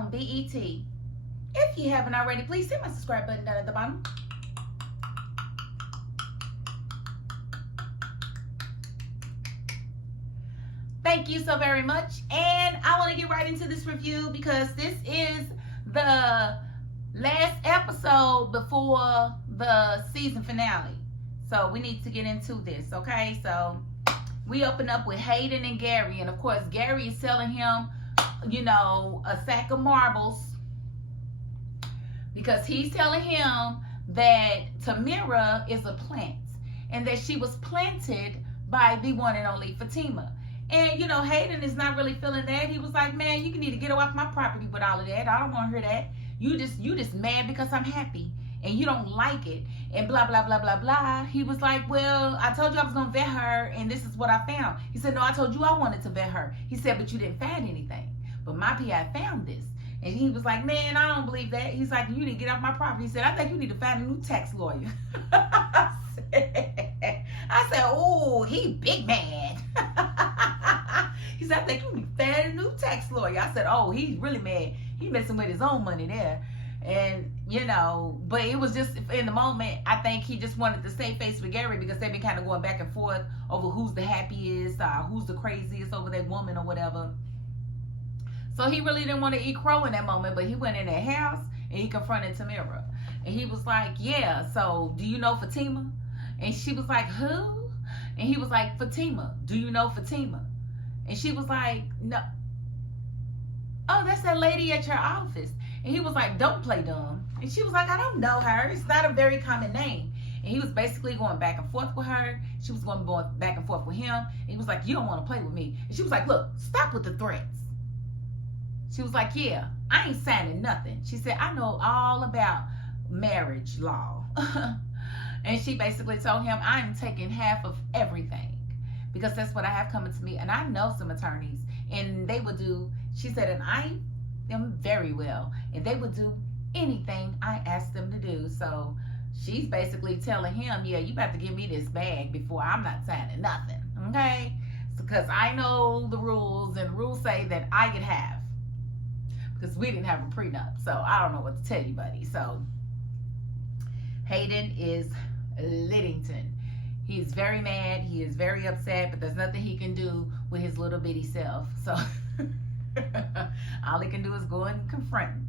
on BET. If you haven't already, please hit my subscribe button down at the bottom. Thank you so very much. And I want to get right into this review because this is the last episode before the season finale. So we need to get into this, okay? So we open up with Hayden and Gary. And of course, Gary is telling him, you know, a sack of marbles. Because he's telling him that Tamira is a plant. And that she was planted by the one and only Fatima. And, you know, Hayden is not really feeling that. He was like, man, you need to get off my property with all of that. I don't want to hear that. You just mad because I'm happy. And you don't like it. And blah, blah, blah, blah, blah. He was like, well, I told you I was going to vet her. And this is what I found. He said, no, I told you I wanted to vet her. He said, but you didn't find anything. But my PI found this. And he was like, man, I don't believe that. He's like, you need to get off my property. He said, I think you need to find a new tax lawyer. I said, oh, he big mad. He said, I think you need to find a new tax lawyer. I said, oh, he's really mad. He messing with his own money there. And, you know, but it was just in the moment, I think he just wanted to save face with Gary because they've been kind of going back and forth over who's the happiest, who's the craziest over that woman or whatever. So he really didn't want to eat crow in that moment, but he went in that house and he confronted Tamira. And he was like, yeah, so do you know Fatima? And she was like, who? And he was like, Fatima. Do you know Fatima? And she was like, no. Oh, that's that lady at your office. And he was like, don't play dumb. And she was like, I don't know her. It's not a very common name. And he was basically going back and forth with her. She was going back and forth with him. And he was like, you don't want to play with me. And she was like, look, stop with the threats. She was like, yeah, I ain't signing nothing. She said, I know all about marriage law. And she basically told him, I'm taking half of everything because that's what I have coming to me. And I know some attorneys and they would do, she said, and I am very well, and they would do anything I asked them to do. So she's basically telling him, yeah, you about to give me this bag before I'm not signing nothing, okay? Because I know the rules, and rules say that I get half because we didn't have a prenup. So I don't know what to tell you, buddy. So Hayden is Liddington. He's very mad. He is very upset, but there's nothing he can do with his little bitty self. So all he can do is go and confront him.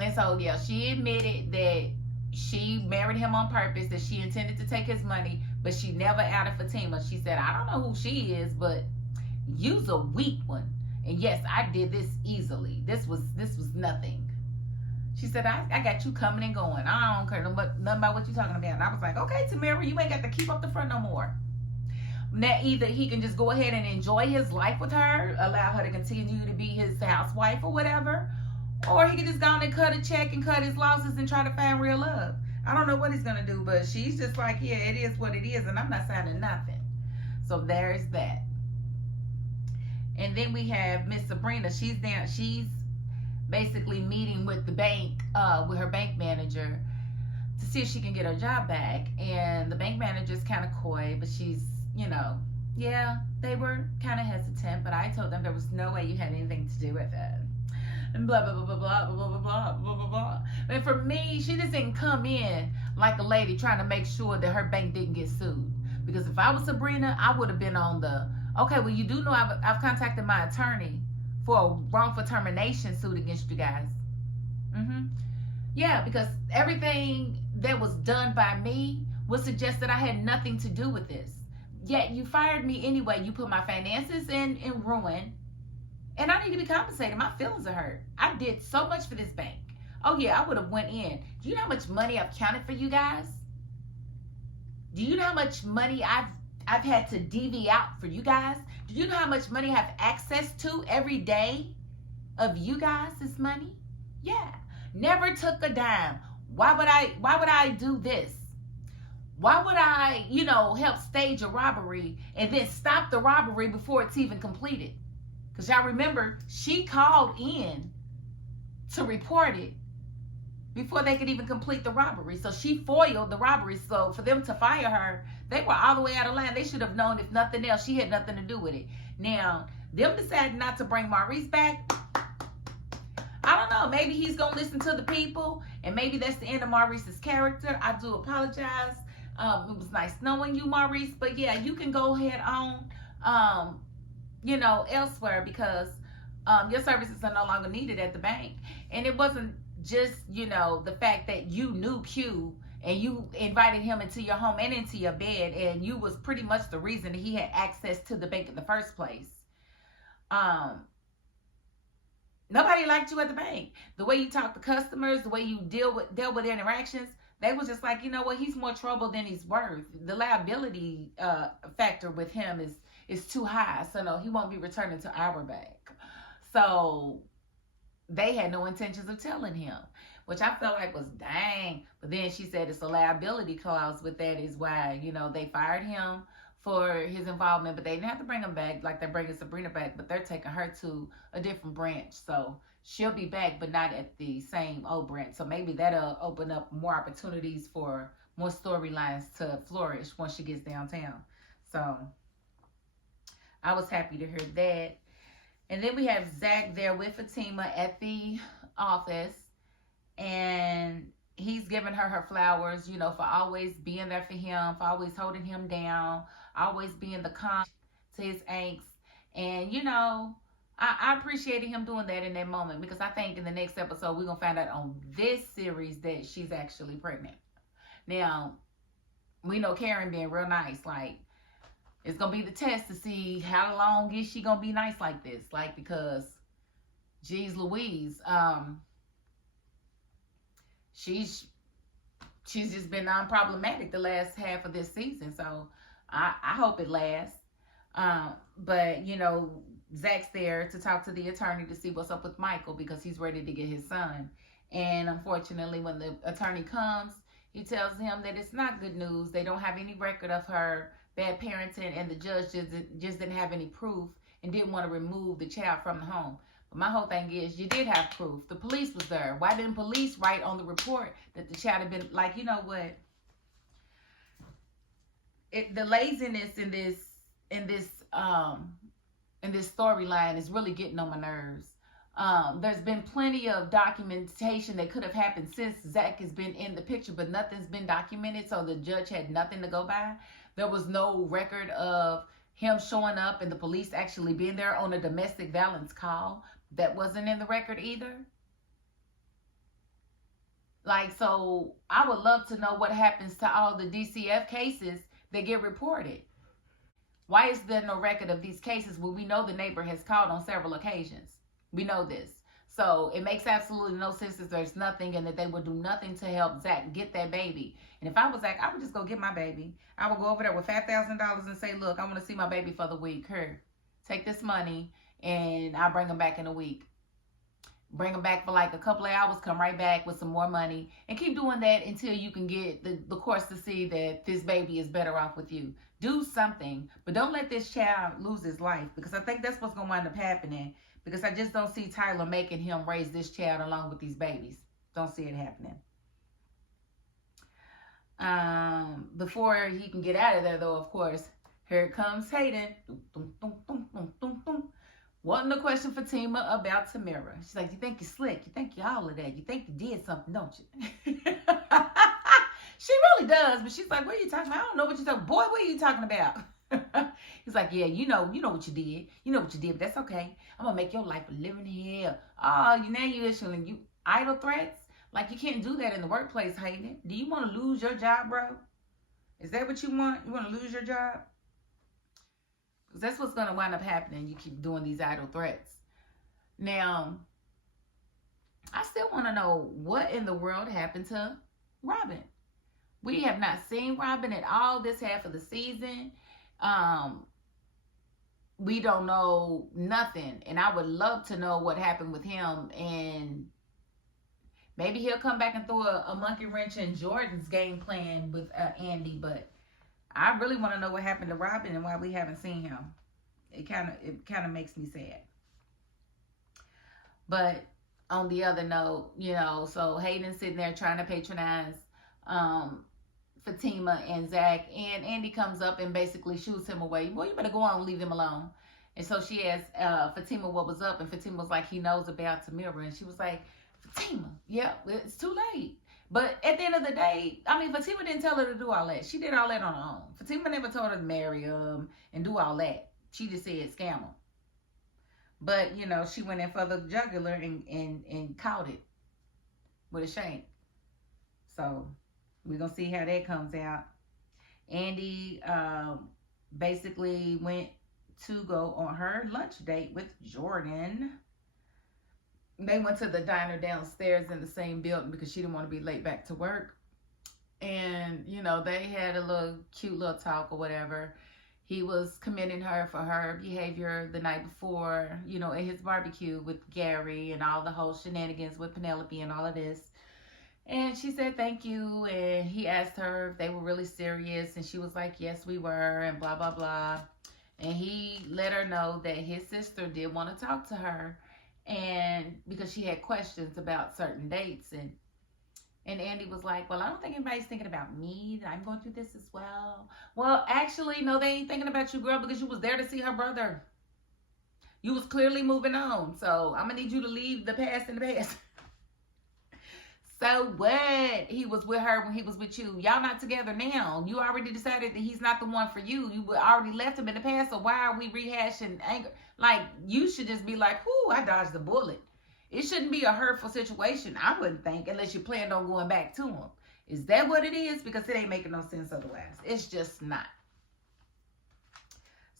And so, yeah, she admitted that she married him on purpose, that she intended to take his money, but she never outed Fatima. She said, I don't know who she is, but you's a weak one. And yes, I did this easily. This was nothing. She said, I got you coming and going. I don't care nothing about what you're talking about. And I was like, okay, Tamira, you ain't got to keep up the front no more. Now, either he can just go ahead and enjoy his life with her, allow her to continue to be his housewife or whatever, or he can just go on and cut a check and cut his losses and try to find real love. I don't know what he's going to do, but she's just like, yeah, it is what it is, and I'm not signing nothing. So there's that. And then we have Miss Sabrina. She's basically meeting with the bank, with her bank manager to see if she can get her job back. And the bank manager's kind of coy, but she's, you know, yeah, they were kind of hesitant, but I told them there was no way you had anything to do with it. And blah, blah, blah, blah, blah, blah, blah, blah, blah, blah, blah. And for me, she just didn't come in like a lady trying to make sure that her bank didn't get sued. Because if I was Sabrina, I would have been on the, okay, well, you do know I've contacted my attorney for a wrongful termination suit against you guys. Yeah, because everything that was done by me would suggest that I had nothing to do with this. Yet you fired me anyway. You put my finances in ruin. And I need to be compensated. My feelings are hurt. I did so much for this bank. Oh yeah, I would have went in. Do you know how much money I've counted for you guys? Do you know how much money I've had to DV out for you guys? Do you know how much money I have access to every day of you guys' money? Yeah. Never took a dime. Why would I do this? Why would I, help stage a robbery and then stop the robbery before it's even completed? Because y'all remember, she called in to report it before they could even complete the robbery. So she foiled the robbery. So for them to fire her, they were all the way out of line. They should have known, if nothing else, she had nothing to do with it. Now, them decided not to bring Maurice back. I don't know. know. Maybe he's gonna listen to the people, and maybe that's the end of Maurice's character. I do apologize. It was nice knowing you, Maurice. But yeah, you can go ahead on, elsewhere because your services are no longer needed at the bank. And it wasn't just, the fact that you knew Q and you invited him into your home and into your bed, and you was pretty much the reason that he had access to the bank in the first place. Nobody liked you at the bank. The way you talk to customers, the way you dealt with interactions, they was just like, you know what, he's more trouble than he's worth. The liability factor with him is too high. So no, he won't be returning to our bank. So they had no intentions of telling him, which I felt like was dang. But then she said it's a liability clause with that is why, they fired him for his involvement, but they didn't have to bring him back like they're bringing Sabrina back, but they're taking her to a different branch. So she'll be back, but not at the same old branch. So maybe that'll open up more opportunities for more storylines to flourish once she gets downtown. So I was happy to hear that. And then we have Zack there with Fatima at the office, and he's giving her flowers, for always being there for him, for always holding him down, always being the calm to his angst. And, I appreciated him doing that in that moment, because I think in the next episode, we're going to find out on this series that she's actually pregnant. Now, we know Karen being real nice, like, it's going to be the test to see how long is she going to be nice like this. Like, because, geez Louise, she's just been unproblematic the last half of this season. So, I hope it lasts. But, Zack's there to talk to the attorney to see what's up with Michael, because he's ready to get his son. And unfortunately, when the attorney comes, he tells him that it's not good news. They don't have any record of her bad parenting, and the judge just didn't have any proof and didn't want to remove the child from the home. But my whole thing is, you did have proof. The police was there. Why didn't police write on the report that the child had been, like, you know what? The laziness in this storyline is really getting on my nerves. There's been plenty of documentation that could have happened since Zack has been in the picture, but nothing's been documented, so the judge had nothing to go by. There was no record of him showing up and the police actually being there on a domestic violence call. That wasn't in the record either. Like, so I would love to know what happens to all the DCF cases that get reported. Why is there no record of these cases when we know the neighbor has called on several occasions? We know this. So it makes absolutely no sense that there's nothing and that they would do nothing to help Zack get that baby. And if I was Zack, I would just go get my baby. I would go over there with $5,000 and say, look, I want to see my baby for the week. Here, take this money and I'll bring him back in a week. Bring him back for like a couple of hours, come right back with some more money, and keep doing that until you can get the courts to see that this baby is better off with you. Do something, but don't let this child lose his life, because I think that's what's going to wind up happening, because I just don't see Tyler making him raise this child along with these babies. Don't see it happening. Before he can get out of there, though, of course, here comes Hayden. Wasn't a question for Tima about Tamira. She's like, you think you're slick. You think you're all of that. You think you did something, don't you? She really does. But she's like, what are you talking about? I don't know what you're talking about. Boy, what are you talking about? He's like, yeah, you know what you did. You know what you did, but that's okay. I'm going to make your life a living hell. Oh, now you're issuing you idle threats? Like, you can't do that in the workplace, Hayden. Do you want to lose your job, bro? Is that what you want? You want to lose your job? That's what's going to wind up happening. You keep doing these idle threats. Now, I still want to know what in the world happened to Robin. We have not seen Robin at all this half of the season. We don't know nothing. And I would love to know what happened with him. And maybe he'll come back and throw a monkey wrench in Jordan's game plan with Andy. But I really want to know what happened to Robin and why we haven't seen him. It kind of makes me sad. But on the other note, so Hayden's sitting there trying to patronize Fatima and Zack, and Andy comes up and basically shoots him away. Well, you better go on and leave them alone. And so she asked Fatima what was up, and Fatima was like, he knows about Tamira. And she was like, Fatima, yep, it's too late. But at the end of the day, I mean, Fatima didn't tell her to do all that. She did all that on her own. Fatima never told her to marry him and do all that. She just said scam him. But, you know, she went in for the jugular and caught it with a shank. So we're going to see how that comes out. Andy basically went to go on her lunch date with Jordan. They went to the diner downstairs in the same building because she didn't want to be late back to work. And, you know, they had a little cute little talk or whatever. He was commending her for her behavior the night before, you know, at his barbecue with Gary and all the whole shenanigans with Penelope and all of this. And she said thank you, and he asked her if they were really serious, and she was like, yes, we were, and blah, blah, blah. And he let her know that his sister did want to talk to her, and because she had questions about certain dates. And Andy was like, well, I don't think anybody's thinking about me, that I'm going through this as well. Well, actually, no, they ain't thinking about you, girl, because you was there to see her brother. You was clearly moving on, so I'm going to need you to leave the past in the past. So what? He was with her when he was with you. Y'all not together now. You already decided that he's not the one for you. You already left him in the past, so why are we rehashing anger? Like, you should just be like, whoo, I dodged the bullet. It shouldn't be a hurtful situation, I wouldn't think, unless you planned on going back to him. Is that what it is? Because it ain't making no sense otherwise. It's just not.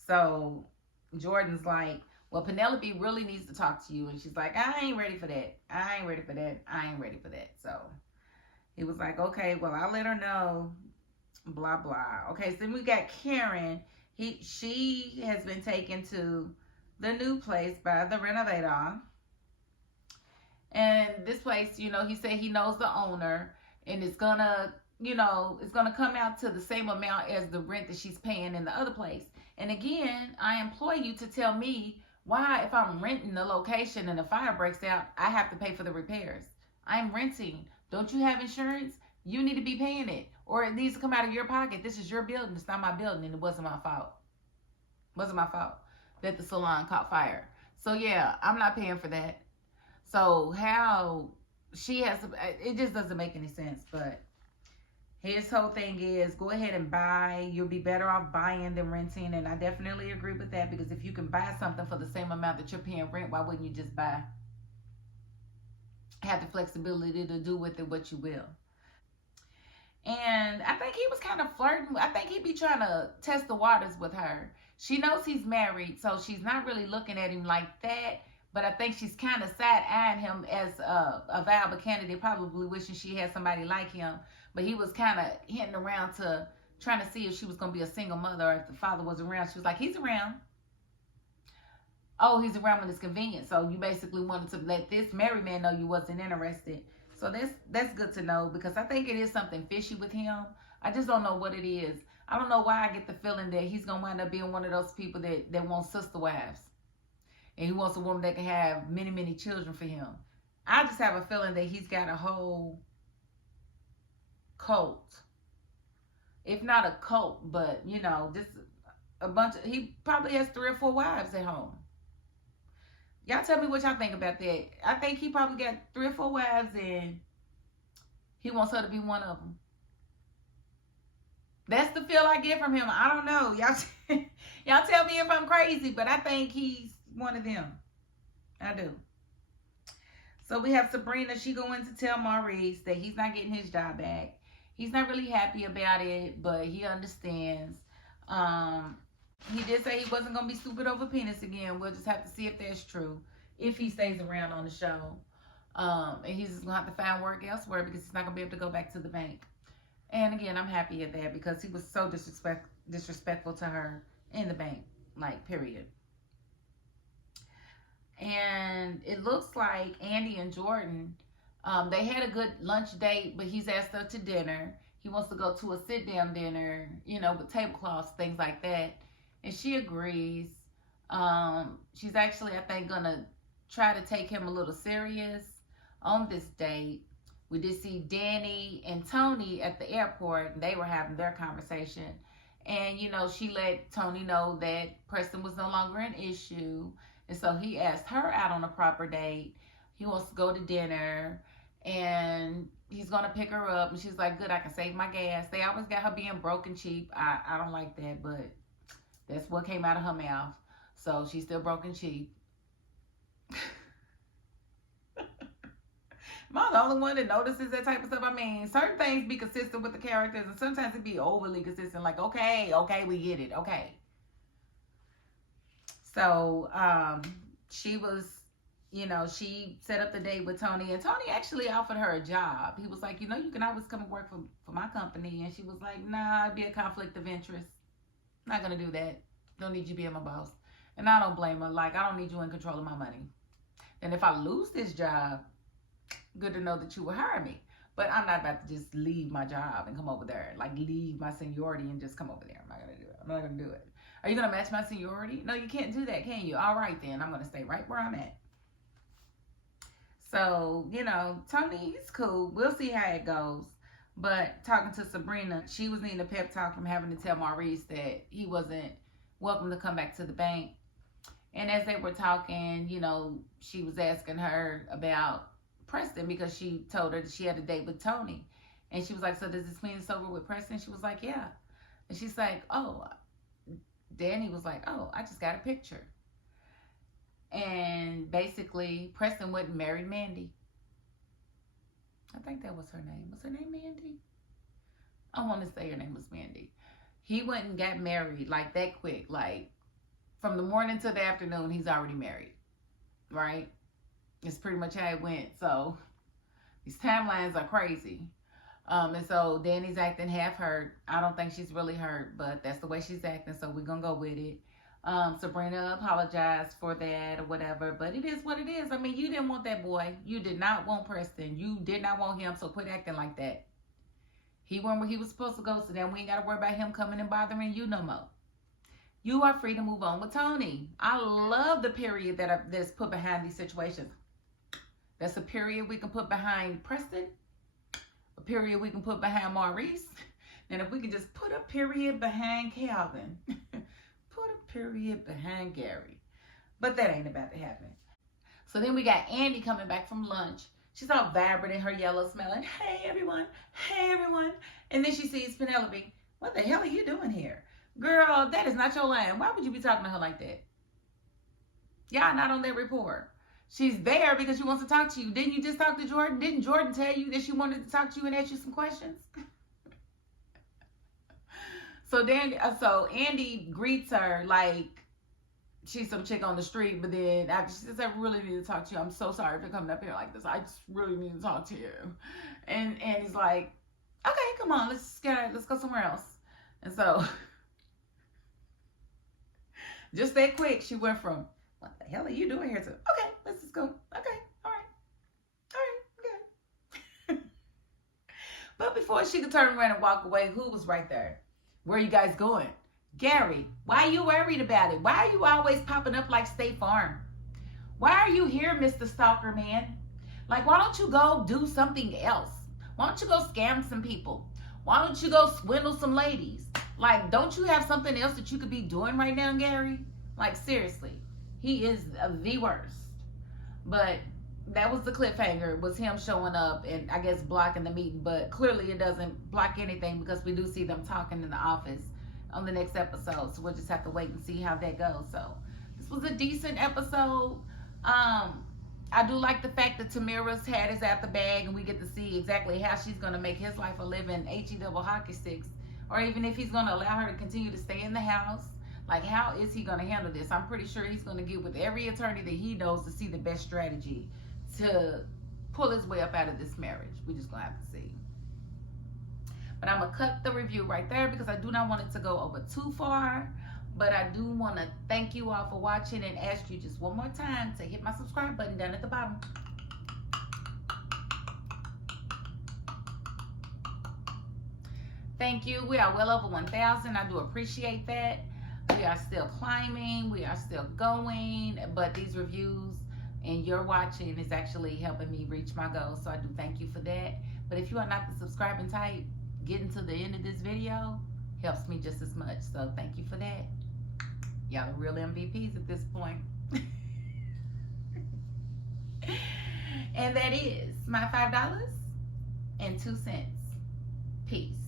So Jordan's like, well, Penelope really needs to talk to you. And she's like, I ain't ready for that. I ain't ready for that. I ain't ready for that. So he was like, okay, well, I'll let her know. Blah, blah. Okay, so then we got Karen. She has been taken to the new place by the renovator. And this place, you know, he said he knows the owner. And it's going to, you know, it's going to come out to the same amount as the rent that she's paying in the other place. And again, I employ you to tell me why, if I'm renting the location and a fire breaks out, I have to pay for the repairs. I'm renting. Don't you have insurance? You need to be paying it. Or it needs to come out of your pocket. This is your building. It's not my building, and it wasn't my fault. It wasn't my fault that the salon caught fire. So yeah, I'm not paying for that. So how she has to, it just doesn't make any sense. But his whole thing is, go ahead and buy. You'll be better off buying than renting. And I definitely agree with that, because if you can buy something for the same amount that you're paying rent, why wouldn't you just buy? Have the flexibility to do with it what you will. And I think he was kind of flirting. I think he'd be trying to test the waters with her. She knows he's married, so she's not really looking at him like that. But I think she's kind of side-eyeing him as a viable candidate, probably wishing she had somebody like him. But he was kind of hinting around to trying to see if she was going to be a single mother, or if the father was around. She was like, he's around. Oh, he's around when it's convenient. So you basically wanted to let this married man know you wasn't interested. So that's good to know, because I think it is something fishy with him. I just don't know what it is. I don't know why I get the feeling that he's going to wind up being one of those people that wants sister wives. And he wants a woman that can have many, many children for him. I just have a feeling that he's got a whole cult. If not a cult, but, you know, just a bunch of, he probably has 3 or 4 wives at home. Y'all tell me what y'all think about that. I think he probably got 3 or 4 wives, and he wants her to be one of them. That's the feel I get from him. I don't know. Y'all tell me if I'm crazy, but I think he's one of them. I do. So we have Sabrina. She going to tell Maurice that he's not getting his job back. He's not really happy about it, but he understands. He did say he wasn't going to be stupid over penis again. We'll just have to see if that's true, if he stays around on the show. And he's just going to have to find work elsewhere, because he's not going to be able to go back to the bank. And again, I'm happy at that, because he was so disrespectful to her in the bank, like, period. And it looks like Andy and Jordan, they had a good lunch date, but he's asked her to dinner. He wants to go to a sit-down dinner, you know, with tablecloths, things like that. And she agrees. She's actually, I think, going to try to take him a little serious on this date. We did see Danny and Tony at the airport, and they were having their conversation. And, you know, she let Tony know that Preston was no longer an issue. And so he asked her out on a proper date. He wants to go to dinner and he's going to pick her up. And she's like, good, I can save my gas. They always got her being broke and cheap. I don't like that, but that's what came out of her mouth. So she's still broke and cheap. Am I the only one that notices that type of stuff? I mean, certain things be consistent with the characters, and sometimes it be overly consistent. Like, okay, we get it, okay. So, she was, you know, she set up the date with Tony, and Tony actually offered her a job. He was like, you know, you can always come and work for my company, and she was like, nah, it'd be a conflict of interest. Not gonna do that. Don't need you being my boss. And I don't blame her. Like, I don't need you in control of my money. And if I lose this job, good to know that you will hire me. But I'm not about to just leave my job and come over there. Like, leave my seniority and just come over there. I'm not going to do it. I'm not going to do it. Are you going to match my seniority? No, you can't do that, can you? All right, then. I'm going to stay right where I'm at. So, you know, Tony, he's cool. We'll see how it goes. But talking to Sabrina, she was needing a pep talk from having to tell Maurice that he wasn't welcome to come back to the bank. And as they were talking, you know, she was asking her about Preston because she told her that she had a date with Tony. And she was like, so does this mean it's over with Preston? She was like, yeah. And she's like, oh. Danny was like, oh, I just got a picture. And basically, Preston went and married Mandy. I think that was her name. Was her name Mandy? I want to say her name was Mandy. He went and got married like that quick. Like, from the morning to the afternoon, he's already married. Right? It's pretty much how it went. So these timelines are crazy. And so Danny's acting half hurt. I don't think she's really hurt, but that's the way she's acting. So we're going to go with it. Sabrina apologized for that or whatever, but it is what it is. I mean, you didn't want that boy. You did not want Preston. You did not want him. So quit acting like that. He went where he was supposed to go. So then we ain't got to worry about him coming and bothering you no more. You are free to move on with Tony. I love the period that's put behind these situations. That's a period we can put behind Preston, a period we can put behind Maurice, and if we can just put a period behind Calvin, put a period behind Gary. But that ain't about to happen. So then we got Andy coming back from lunch. She's all vibrant in her yellow smelling. Hey, everyone. Hey, everyone. And then she sees Penelope. What the hell are you doing here? Girl, that is not your line. Why would you be talking to her like that? Y'all not on that report. She's there because she wants to talk to you. Didn't you just talk to Jordan? Didn't Jordan tell you that she wanted to talk to you and ask you some questions? So Andy greets her like she's some chick on the street, but then after she says, I really need to talk to you. I'm so sorry for coming up here like this. I just really need to talk to you. And he's like, okay, come on, let's go somewhere else. And so just that quick, she went from, what the hell are you doing here to, okay, let's just go. Okay, all right, okay. But before she could turn around and walk away, who was right there? Where are you guys going? Gary, why are you worried about it? Why are you always popping up like State Farm? Why are you here, Mr. Stalker Man? Like, why don't you go do something else? Why don't you go scam some people? Why don't you go swindle some ladies? Like, don't you have something else that you could be doing right now, Gary? Like, seriously. He is the worst. But that was the cliffhanger, was him showing up and I guess blocking the meeting. But clearly it doesn't block anything because we do see them talking in the office on the next episode. So we'll just have to wait and see how that goes. So this was a decent episode. I do like the fact that Tamira's hat is out the bag and we get to see exactly how she's going to make his life a living HE double hockey sticks. Or even if he's going to allow her to continue to stay in the house. Like, how is he going to handle this? I'm pretty sure he's going to get with every attorney that he knows to see the best strategy to pull his way up out of this marriage. We're just going to have to see. But I'm going to cut the review right there because I do not want it to go over too far. But I do want to thank you all for watching and ask you just one more time to hit my subscribe button down at the bottom. Thank you. We are well over 1,000. I do appreciate that. We are still climbing. We are still going. But these reviews and your watching is actually helping me reach my goals. So I do thank you for that. But if you are not the subscribing type, getting to the end of this video, helps me just as much. So thank you for that. Y'all are real MVPs at this point. And that is my $5.02. Peace.